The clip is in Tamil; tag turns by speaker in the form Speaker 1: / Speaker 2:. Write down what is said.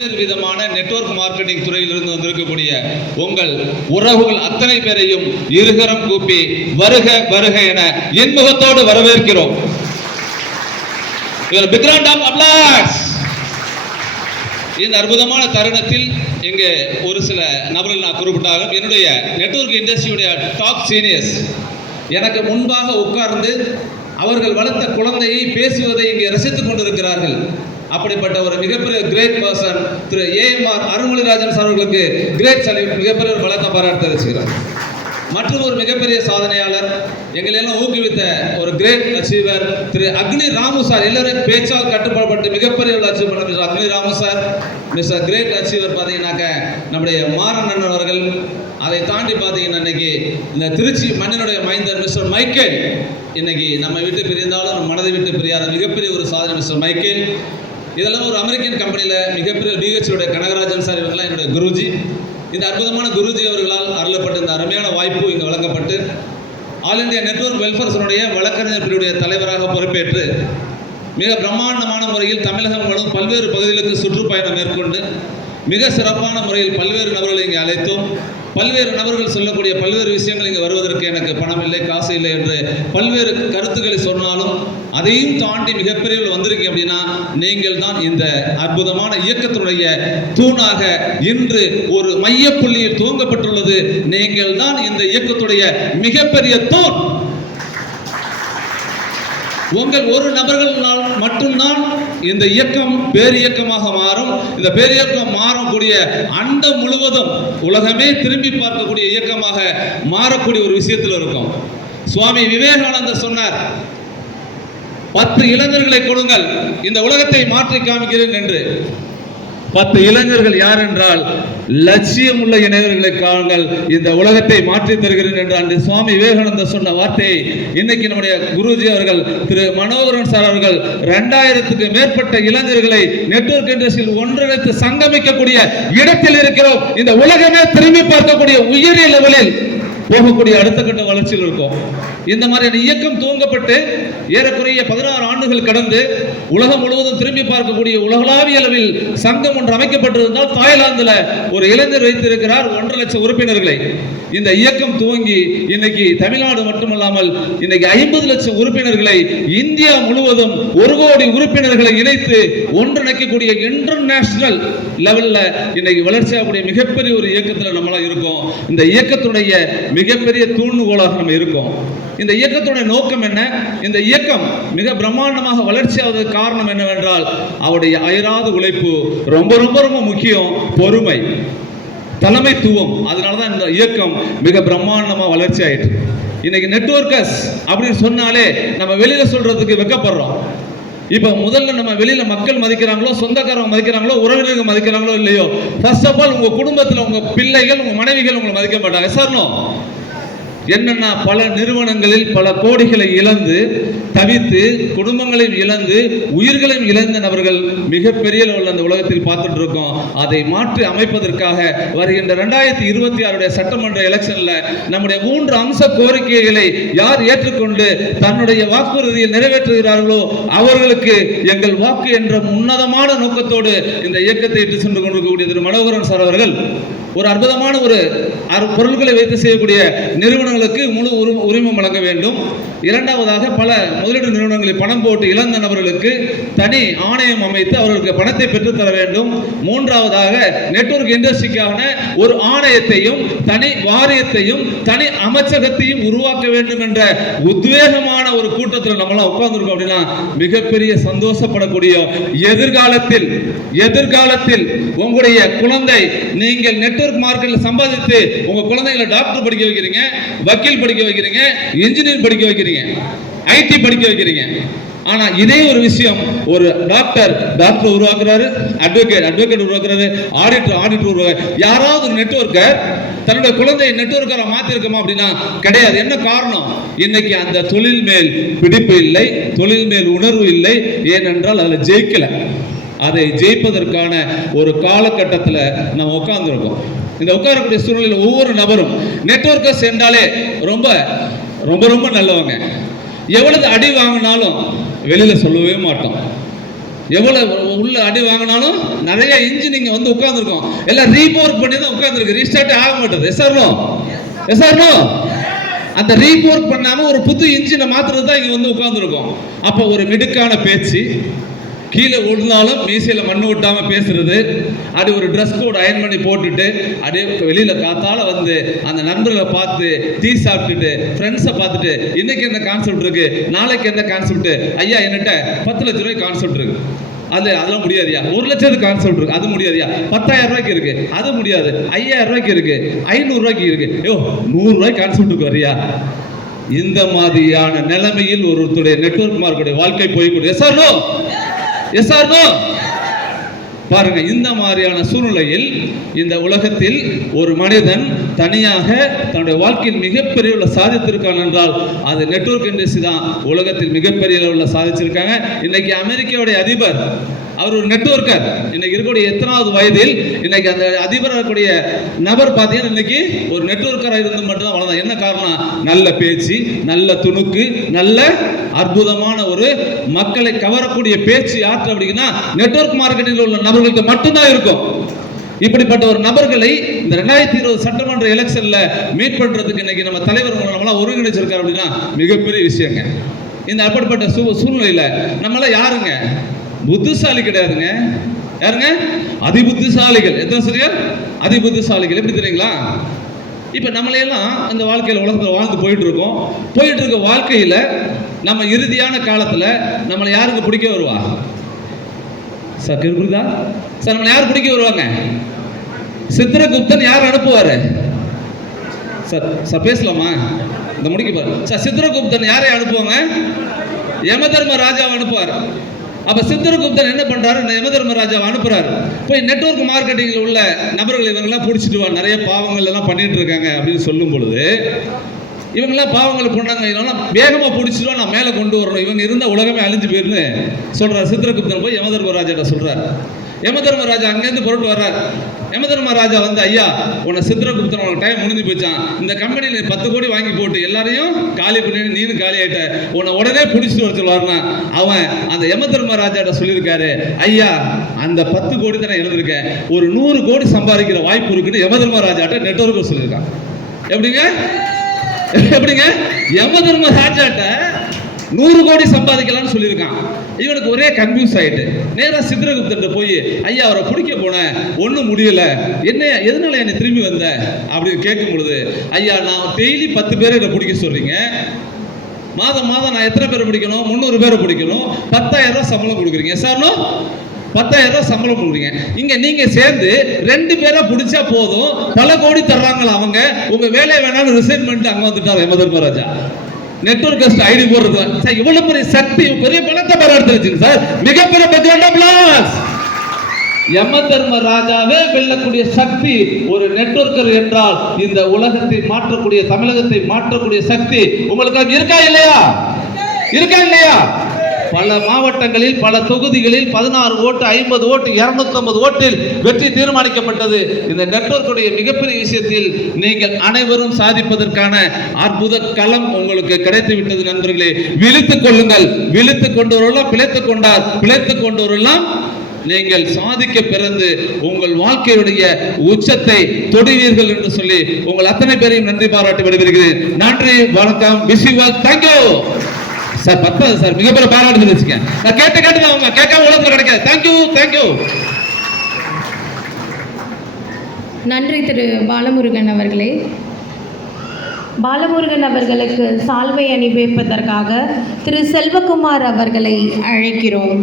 Speaker 1: பல்வேறு விதமான நெட்வொர்க் மார்க்கெட்டிங் துறையிலிருந்து வந்திருக்கக்கூடிய உங்கள் உறவுகள் அத்தனை பேரையும் இருகரம் கூப்பி வருக வருக என இன்முகத்தோடு வரவேற்கிறோம். அப்ளாஸ் இந்த அற்புதமான தருணத்தில் இங்கே ஒரு சில நபர்கள் நான் குறிப்பிட்டாலும் என்னுடைய நெட்வொர்க் இண்டஸ்ட்ரியுடைய டாப் சீனியர்ஸ் எனக்கு முன்பாக உட்கார்ந்து அவர்கள் வளர்த்த குழந்தையை பேசுவதை இங்கே ரசித்துக் கொண்டிருக்கிறார்கள். அப்படிப்பட்ட ஒரு மிகப்பெரிய கிரேட் பர்சன் திரு ஏஎம்ஆர் அருள்மொழிராஜன் சார் அவர்களுக்கு கிரேட் சல்யூட் மிகப்பெரிய ஒரு வழக்க பாராட்டு தெரிவிச்சுக்கிறார் மற்றும் ஒரு மிகப்பெரிய சாதனையாளர் எங்களை எல்லாம் ஊக்குவித்த ஒரு கிரேட் அச்சீவர் திரு அக்னி ராமு சார். எல்லாரும் பேச்சால் கட்டுப்பாடுபட்டு மிகப்பெரிய ஒரு அச்சீவ் பண்ண mister Agni Ramu sir. Mister great achiever பார்த்தீங்கன்னாக்க நம்முடைய மாறன் அண்ணன் அவர்கள் அதை தாண்டி பார்த்தீங்கன்னா இன்னைக்கு இந்த திருச்சி மண்ணினுடைய மைந்தர் மிஸ்டர் மைக்கேல். இன்னைக்கு நம்ம விட்டு பிரிந்தாலும் நம்ம மனதை விட்டு பிரியாத மிகப்பெரிய ஒரு சாதனை மிஸ்டர் மைக்கேல். இதெல்லாம் ஒரு அமெரிக்கன் கம்பெனியில் மிகப்பெரிய பிஹெச்டியுடைய கனகராஜன் சார் இவங்கெல்லாம் என்னுடைய குருஜி. இந்த அற்புதமான குருஜி அவர்களால் அருளப்பட்ட இந்த அருமையான வாய்ப்பு இங்கே வழங்கப்பட்டு ஆல் இந்தியா நெட்வொர்க் வெல்ஃபேர்ஸனுடைய வழக்கறிஞர் பிரிவுடைய தலைவராக பொறுப்பேற்று மிக பிரம்மாண்டமான முறையில் தமிழகம் முழுவதும் பல்வேறு பகுதிகளுக்கு சுற்றுப்பயணம் மேற்கொண்டு மிக சிறப்பான முறையில் பல்வேறு நபர்களை இங்கே அழைத்தோம். பல்வேறு நபர்கள் சொல்லக்கூடிய பல்வேறு விஷயங்கள் இங்கே வருவதற்கு எனக்கு பணம் இல்லை காசு இல்லை என்று பல்வேறு கருத்துக்களை சொன்னாலும் அதையும் தாண்டி மிகப்பெரிய வந்திருக்கீங்க அப்படின்னா நீங்கள் தான் இந்த அற்புதமான இயக்கத்தினுடைய தூணாக இன்று ஒரு மையப்புள்ளியில் துவங்கப்பட்டுள்ளது. நீங்கள் தான் இந்த இயக்கத்துடைய மிகப்பெரிய தூண். உங்கள் ஒரு நபர்களால் மட்டும்தான் இந்த இயக்கம் பேரியக்கமாக மாறும். இந்த பேரியக்கம் மாறக்கூடிய அண்டம் முழுவதும் உலகமே திரும்பி பார்க்கக்கூடிய இயக்கமாக மாறக்கூடிய ஒரு விஷயத்தில் இருக்கும். சுவாமி விவேகானந்தர் சொன்னார் பத்து இளைஞர்களை கொடுங்கள். இந்த உலகத்தை மாற்றி காமிக்கிறேன் என்று. பத்து இளைஞர்கள் யார் என்றால் லட்சியம் உள்ள இளைஞர்களை காணுங்கள். இந்த உலகத்தை மாற்றி தருகிறேன் என்று அன்று சுவாமி விவேகானந்தர் சொன்ன வார்த்தையை இன்னைக்கு நம்முடைய குருஜி அவர்கள் திரு மனோகரன் சார் அவர்கள் ரெண்டாயிரத்துக்கு மேற்பட்ட இளைஞர்களை நெட்வொர்க் இண்டஸ்ட்ரியில் ஒன்றிணைத்து சங்கமிக்கக்கூடிய இடத்தில் இருக்கிறோம். இந்த உலகமே திரும்பி பார்க்கக்கூடிய உயரிய லெவலில் போகக்கூடிய அடுத்த கட்ட வளர்ச்சியில் இருக்கும். இந்த மாதிரியான இயக்கம் துவங்கப்பட்டு ஏறக்குறைய பதினாறு ஆண்டுகள் கடந்து உலகம் முழுவதும் திரும்பி பார்க்கக்கூடிய உலகளாவிய அளவில் சங்கம் ஒன்று அமைக்கப்பட்டிருந்தால் தாய்லாந்துல ஒரு இளைஞர் வைத்திருக்கிறார் ஒன்றரை லட்சம் உறுப்பினர்களை. இந்த இயக்கம் துவங்கி இன்னைக்கு தமிழ்நாடு மட்டுமல்லாமல் இன்னைக்கு ஐம்பது லட்சம் உறுப்பினர்களை இந்தியா முழுவதும் ஒரு கோடி உறுப்பினர்களை இணைத்து ஒன்றிணைக்கக்கூடிய இன்டர்நேஷனல் லெவல்ல இன்னைக்கு வளர்ச்சியாகக்கூடிய மிகப்பெரிய ஒரு இயக்கத்தில் நம்மளா இருக்கோம். இந்த இயக்கத்துடைய மிகப்பெரிய தூண்டுகோலாக நம்ம இருக்கோம். இந்த இயக்கத்துடைய நோக்கம் என்ன? இந்த இயக்கம் மிக பிரம்மாண்டமாக வளர்ச்சி ஆவதற்கு காரணம் என்னவென்றால் அவருடைய அயராத உழைப்பு ரொம்ப ரொம்ப ரொம்ப முக்கியம் பொறுமை தலைமைத்துவம். அதனால தான் இந்த இயக்கம் மிக பிரம்மாண்டமாக வளர்ச்சி ஆயிட்டு இன்னைக்கு நெட்ஒர்க்கர்ஸ் அப்படின்னு சொன்னாலே நம்ம வெளியில சொல்றதுக்கு வெக்கப்படுறோம். இப்போ முதல்ல நம்ம வெளியில மக்கள் மதிக்கிறாங்களோ சொந்தக்காரங்க மதிக்கிறாங்களோ உறவினர்கள் மதிக்கிறாங்களோ இல்லையோ ஃபர்ஸ்ட் ஆஃப் ஆல் உங்க குடும்பத்தில் உங்க பிள்ளைகள் உங்க மனைவிகள் உங்களை மதிக்க மாட்டாங்க. சார்னோ என்னன்னா பல நிறுவனங்களில் பல கோடிகளை இழந்து தவித்து குடும்பங்களையும் இழந்து உயிர்களையும் இழந்த நபர்கள் மிகப்பெரிய அளவில் அந்த உலகத்தில் பார்த்துட்டு இருக்கோம் அதை மாற்றி அமைப்பதற்காக வருகின்ற ரெண்டாயிரத்தி இருபத்தி ஆறுடைய சட்டமன்ற எலெக்ஷன்ல நம்முடைய மூன்று அம்ச கோரிக்கைகளை யார் ஏற்றுக்கொண்டு தன்னுடைய வாக்குறுதியை நிறைவேற்றுகிறார்களோ அவர்களுக்கு எங்கள் வாக்கு என்ற உன்னதமான நோக்கத்தோடு இந்த இயக்கத்தை இட்டு சென்று கொண்டிருக்கக்கூடிய திரு மனோகரன் சார் அவர்கள் ஒரு அற்புதமான ஒரு அரு- பொருட்களை வைத்து செய்யக்கூடிய நிறுவனங்களுக்கு முழு உரிமம் வழங்க வேண்டும். இரண்டாவதாக பல முதலீடு நிறுவனங்களில் பணம் போட்டு இழந்த நபர்களுக்கு தனி ஆணையம் அமைத்து அவர்களுக்கு பணத்தை பெற்றுத்தர வேண்டும். மூன்றாவதாக நெட்வொர்க் இண்டஸ்ட்ரிக்கான ஒரு ஆணையத்தையும் தனி வாரியத்தையும் தனி அமைச்சகத்தையும் உருவாக்க வேண்டும் என்ற உத்வேகமான ஒரு கூட்டத்தில் நம்மளாம் உட்கார்ந்துருக்கோம் அப்படின்னா மிகப்பெரிய சந்தோஷப்படக்கூடிய எதிர்காலத்தில் எதிர்காலத்தில் உங்களுடைய குழந்தை நீங்கள் நெட்வொர்க் மார்க்கெட்டில் சம்பாதித்து உங்க குழந்தைகளை டாக்டர் படிக்க வைக்கிறீங்க வக்கீல் படிக்க வைக்கிறீங்க இன்ஜினியர் படிக்க வைக்கிறீங்க ஐடி படிக்க வைக்கிறீங்க. ஆனா இதே ஒரு விஷயம் ஒரு டாக்டர் டாக்டர் உருவாக்குறாரு அட்வொகேட் அட்வொகேட் உருவாக்குறாரு ஆடிட்டர் ஆடிட்டர் உருவாக்கு யாராவது ஒரு நெட்வொர்க்கர் தன்னுடைய குழந்தையை நெட்ஒர்க்கரை மாத்திருக்கோமா அப்படின்னா கிடையாது. என்ன காரணம்? இன்னைக்கு அந்த தொழில் மேல் பிடிப்பு இல்லை தொழில் மேல் உணர்வு இல்லை. ஏனென்றால் அதில் ஜெயிக்கல. அதை ஜெயிப்பதற்கான ஒரு காலகட்டத்தில் நம்ம உட்கார்ந்துருக்கோம். இந்த உட்காரக்கூடிய சூழ்நிலையில் ஒவ்வொரு நபரும் நெட்வொர்க்கர்ஸ் என்றாலே ரொம்ப ரொம்ப ரொம்ப நல்லவங்க. எவ்வளவு அடி வாங்கினாலும் வெளியில சொல்லவே மாட்டோம். எவ்வளவு உள்ள அடி வாங்கினாலும் நிறைய இன்ஜின் இங்கே வந்து உட்காந்துருக்கோம் எல்லாம் ரீபோர்ட் பண்ணி தான் உட்காந்துருக்கு ரீஸ்டார்ட் ஆக மாட்டேது. எஸ் ஆர்னோ எஸ் ஆர்னோ அந்த ரீபோர்ட் பண்ணாம ஒரு புது இன்ஜினை மாத்துறது தான் இங்க வந்து உட்காந்துருக்கோம் அப்போ ஒரு மிடுக்கான பேச்சு கீழே விழுந்தாலும் மீசையில் மண் விட்டாமல் பேசுறது. அது ஒரு ட்ரெஸ் கோட் அயன் பண்ணி போட்டுட்டு அப்படியே வெளியில் காத்தால வந்து அந்த நண்பர்களை பார்த்து டீ சாப்பிட்டுட்டு ஃப்ரெண்ட்ஸை பார்த்துட்டு இன்னைக்கு என்ன கான்செப்ட் இருக்கு? நாளைக்கு என்ன கான்செப்ட் ஐயா என்னட்ட பத்து லட்ச ரூபாய் கான்செப்ட் இருக்கு. அது அதெல்லாம் முடியாதுயா? ஒரு லட்சத்துக்கு கான்செப்ட் இருக்கு? அது முடியாதுயா? பத்தாயிரம் ரூபாய்க்கு இருக்கு. அது முடியாது. ஐயாயிரம் ரூபாய்க்கு இருக்கு. ஐநூறு ரூபாய்க்கு இருக்கு. ஐயோ நூறு ரூபாய்க்கு கான்செப்ட்டுக்கு வரியா? இந்த மாதிரியான நிலைமையில் ஒருத்தருடைய நெட்வொர்க் மார்க்குடைய வாழ்க்கை போய்க்கூடிய yes sir no yes or no. பாருங்க இந்த மாதிரியான சூழ்நிலையில் இந்த உலகத்தில் ஒரு மனிதன் தனியாக தன்னுடைய வாழ்க்கையில் மிகப்பெரிய உள்ள சாதித்திருக்கான் என்றால் அது நெட்வொர்க் இண்டஸ்ட்ரி தான். உலகத்தில் மிகப்பெரிய உள்ள சாதிச்சிருக்காங்க. இன்னைக்கு அமெரிக்காவுடைய அதிபர் அவர் ஒரு நெட்வொர்க்கர் இன்னைக்கு இருக்கக்கூடிய எத்தனாவது வயதில் இன்னைக்கு அந்த அதிபர் இருக்கக்கூடிய நபர் பார்த்தீங்கன்னா இன்னைக்கு ஒரு நெட்வொர்க்கராக இருந்து மட்டும்தான் தான் என்ன காரணம் நல்ல பேச்சு நல்ல துணுக்கு நல்ல அற்புதமான ஒரு மக்களை கவரக்கூடிய பேச்சு யாற்று அப்படின்னா நெட்வொர்க் மார்க்கெட்டில் உள்ள நபர்களுக்கு மட்டும்தான் இருக்கும். இப்படிப்பட்ட ஒரு நபர்களை இந்த ரெண்டாயிரத்தி இருபது சட்டமன்ற எலெக்ஷன்ல மீட் பண்றதுக்கு இன்னைக்கு நம்ம தலைவர் நம்மளாம் ஒருங்கிணைச்சிருக்காரு அப்படின்னா மிகப்பெரிய விஷயங்க. இந்த அப்படிப்பட்ட சூ சூழ்நிலையில நம்மளாம் யாருங்க? புத்திசாலி கிடையாதுங்க. யாருங்க? அதிபுத்திசாலிகள். எத்தனை சரியா அதிபுத்திசாலிகள். எப்படி தெரியுங்களா? இப்போ நம்மளையெல்லாம் அந்த வாழ்க்கையில் உலகத்தில் வாழ்ந்து போயிட்டு இருக்கோம் போயிட்டு இருக்க வாழ்க்கையில் நம்ம இறுதியான காலத்தில் நம்மளை யாருக்கு பிடிக்க வருவா? சார் புரியுதா? சார் நம்மளை யார் பிடிக்க வருவாங்க? சித்திரகுப்தன் யார் அனுப்புவார்? சார் சார் பேசலாமா? இந்த முடிக்க பாரு. சார் சித்திரகுப்தன் யாரை அனுப்புவாங்க? யமதர்ம ராஜாவை அனுப்புவார். அப்ப சித்திரகுப்தன் என்ன பண்றாரு? இந்த யமதர்ம அனுப்புறாரு. போய் நெட்வொர்க் மார்க்கெட்டிங்ல உள்ள நபர்கள் இவங்கெல்லாம் பிடிச்சிட்டு வா நிறைய பாவங்கள் எல்லாம் பண்ணிட்டு இருக்காங்க அப்படின்னு சொல்லும் பொழுது இவங்கெல்லாம் பாவங்கள் பண்ணாங்க இதெல்லாம் வேகமாக பிடிச்சிட்டு வா, நான் மேலே கொண்டு வரணும். இவங்க இருந்த உலகமே அழிஞ்சு போயிருன்னு சொல்றாரு. சித்திரகுப்தன் போய் யமதர்மராஜாட்ட சொல்றாரு. யமதர்மராஜா அங்கேருந்து புறப்பட்டு வர்றார். யமதர்மராஜா வந்து ஐயா உன்னை சித்திரகுப்தன் உனக்கு டைம் முடிஞ்சு போச்சான் இந்த கம்பெனியில் பத்து கோடி வாங்கி போட்டு எல்லாரையும் காலி பண்ணி நீனும் காலி ஆகிட்ட உன்னை உடனே பிடிச்சிட்டு வர சொல்லுவார்னா அவன் அந்த யமதர்மராஜாட்ட சொல்லியிருக்காரு ஐயா அந்த பத்து கோடி தானே எழுந்திருக்கேன் ஒரு நூறு கோடி சம்பாதிக்கிற வாய்ப்பு இருக்குன்னு யமதர்மராஜாட்ட நெட்ஒர்க்கு சொல்லியிருக்கான். எப்படிங்க? எப்படிங்க? யமதர்மராஜாட்ட நூறு கோடி சம்பாதிக்கலாம்னு சொல்லியிருக்கான். இவனுக்கு ஒரே கன்ஃபியூஸ் ஆயிட்டு. நேரா சித்திரகுப்தன் போய் ஐயா அவரை பிடிக்க போனேன் ஒன்றும் முடியல. என்ன எதனால என்னை திரும்பி வந்த? அப்படின்னு கேட்கும் பொழுது ஐயா நான் டெய்லி பத்து பேரை என்னை பிடிக்க சொல்றீங்க. மாதம் மாதம் நான் எத்தனை பேரை பிடிக்கணும்? முந்நூறு பேரை பிடிக்கணும். பத்தாயிரம் ரூபாய் சம்பளம் கொடுக்குறீங்க. சார்னோ பத்தாயிரம் ரூபாய் சம்பளம் கொடுக்குறீங்க. இங்க நீங்க சேர்ந்து ரெண்டு பேரை பிடிச்சா போதும். பல கோடி தர்றாங்களா அவங்க? உங்க வேலையை வேணாலும் ரிசைன் பண்ணிட்டு அங்க வந்துட்டார் யமதர்மராஜா நெட்வொர்க் கஸ்ட் ஐடி போடுறது. சார் இவ்வளவு பெரிய சக்தி பெரிய பணத்தை பெற எடுத்து வச்சுங்க சார். மிகப்பெரிய பட்ஜெட் பிளாஸ் யம தர்ம ராஜாவே வெல்லக்கூடிய சக்தி ஒரு நெட்வொர்க்கர் என்றால் இந்த உலகத்தை மாற்றக்கூடிய தமிழகத்தை மாற்றக்கூடிய சக்தி உங்களுக்கு அது இருக்கா இல்லையா? இருக்கா இல்லையா? பல மாவட்டங்களில் பல தொகுதிகளில் பதினாறு ஓட்டு ஐம்பது ஓட்டு இருநூத்தம்பது ஓட்டில் வெற்றி தீர்மானிக்கப்பட்டது. இந்த நெட்வொர்க்குடைய மிகப்பெரிய விஷயத்தில் நீங்கள் அனைவரும் சாதிப்பதற்கான அற்புத களம் உங்களுக்கு கிடைத்து விட்டது நண்பர்களே. விழித்துக் கொள்ளுங்கள். விழித்துக் கொண்டவரெல்லாம் பிழைத்துக் கொண்டார். பிழைத்துக் கொண்டவரெல்லாம் நீங்கள் சாதிக்க பிறந்து உங்கள் வாழ்க்கையுடைய உச்சத்தை தொடுவீர்கள் என்று சொல்லி உங்கள் அத்தனை பேரையும் நன்றி பாராட்டி விடுவீர்கள் நன்றி வணக்கம். விஷுவல் தேங்க்யூ சார் பத்தாது சார் மிகப்பெரிய பாராட்டு வச்சுக்கேன். நான் கேட்டு கேட்டு அவங்க கேட்காம உலகத்தில் கிடைக்காது தேங்க்யூ தேங்க்யூ
Speaker 2: நன்றி திரு பாலமுருகன் அவர்களே. பாலமுருகன் அவர்களுக்கு சால்வை அணிவிப்பதற்காக திரு செல்வகுமார் அவர்களை அழைக்கிறோம்.